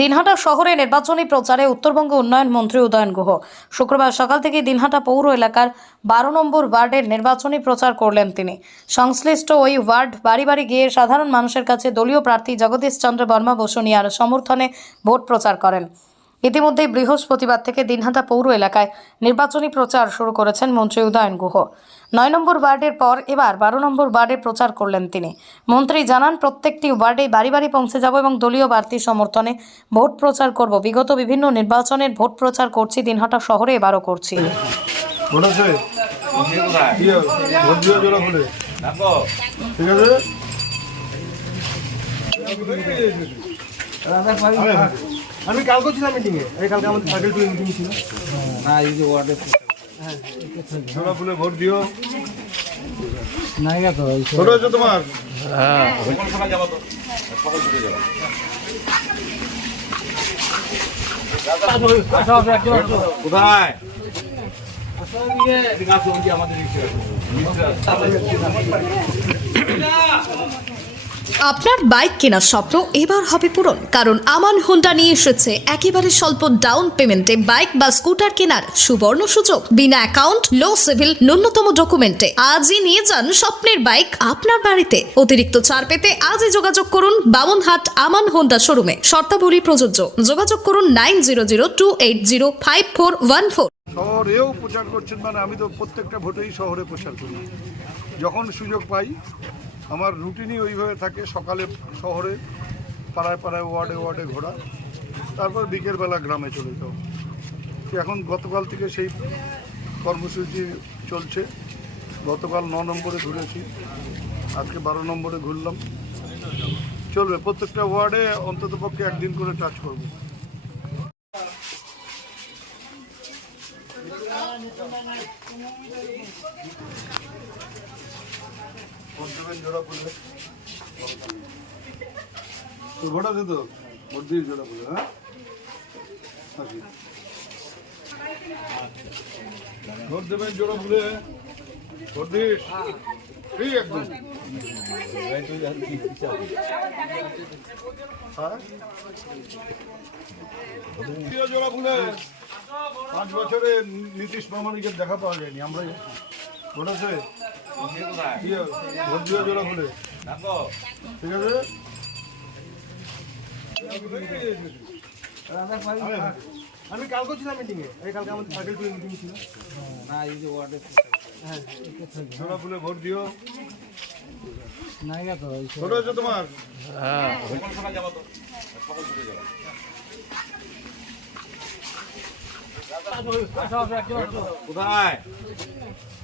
দিনহাটা শহরে নির্বাচনী প্রচারে উত্তরবঙ্গ উন্নয়ন মন্ত্রী উদয়ন গুহ। শুক্রবার সকাল থেকে দিনহাটা পৌর এলাকার বারো নম্বর ওয়ার্ডের নির্বাচনী প্রচার করলেন তিনি। সংশ্লিষ্ট ওই ওয়ার্ড বাড়ি বাড়ি গিয়ে সাধারণ মানুষের কাছে দলীয় প্রার্থী জগদীশ চন্দ্র বর্মা বসুনিয়ার সমর্থনে ভোট প্রচার করেন। ইতিমধ্যে বৃহস্পতিবার থেকে দিনহাটা পৌর এলাকায় নির্বাচনী প্রচার শুরু করেছেন মন্ত্রী উদয়ন গুহ। নয় নম্বর ওয়ার্ডের পর এবার বারো নম্বর ওয়ার্ডে প্রচার করলেন তিনি। মন্ত্রী জানান, প্রত্যেকটি ওয়ার্ডে বাড়ি বাড়ি পৌঁছে যাব এবং দলীয় প্রার্থী সমর্থনে ভোট প্রচার করব। বিগত বিভিন্ন নির্বাচনের ভোট প্রচার করছি, দিনহাটা শহরে এবারও করছি। ঠিক আছে? আমি- কালকে ছিলাম মিটিং এ এই কালকে আমাদের সার্কেল টুয়ে মিটিং ছিল। না এই যে ওয়ার্ডে জোড়া খুলে ভোট দিও। নাইগা তো ছোট আছে তোমার? কোথায়? এদিকে আসো, ওই যে আমাদের রিক্সা আপনার বাইক কেনার স্বপ্ন এবার হবে পূরণ, কারণ আমান হোন্ডা নিয়ে এসেছে একেবারে স্বল্প ডাউন পেমেন্টে বাইক বা স্কুটার কেনার সুবর্ণ সুযোগ। বিনা অ্যাকাউন্ট লো সিভিল ন্যূনতম ডকুমেন্টে আজই নিয়ে যান স্বপ্নের বাইক আপনার বাড়িতে। অতিরিক্ত ছাড় পেতে আজই যোগাযোগ করুন বামনহাট আমান হোন্ডা শোরুমে শর্তাবলী প্রযোজ্য। যোগাযোগ করুন nine zero zero two eight zero five four one four শহরেও প্রচার করছেন মানে আমি তো প্রত্যেকটা ভোটেই শহরে প্রচার করি। যখন সুযোগ পাই আমার রুটিনই ওইভাবে থাকে, সকালে শহরে, পাড়ায় পাড়ায়, ওয়ার্ডে ওয়ার্ডে ঘোরা। তারপর বিকেলবেলা গ্রামে চলে যাও। এখন গতকাল থেকে সেই কর্মসূচি চলছে। গতকাল ন নম্বরে ঘুরেছি, আজকে বারো নম্বরে ঘুরলাম। চলবে, প্রত্যেকটা ওয়ার্ডে অন্ততপক্ষে একদিন করে টাচ করব। দেবেন জোড়া ফুলে। তো ভোট আছে তো? ভোট দিয়ে জোড়া ফুলে হ্যাঁ। ভোট দেবেন জোড়া ফুলে। ভোট দিস ঠিক একদম। হ্যাঁ? জোড়া ফুলে। পাঁচ বছরে নীতিশ প্রামাণিকের দেখা পাওয়া যায়নি আমরা ভোট আছে? ঠিক আছে আমি- কালকে ছিলাম মিটিং এ এই কালকে আমাদের সার্কেল টুয়ে মিটিং ছিল না এই যে ওয়ার্ডে জোড়া ফুলে ভোট দিও নাই গা তো ছোট আছে তোমার কোথায়? এদিকে আসো, ওই যে আমাদের রিক্সা ও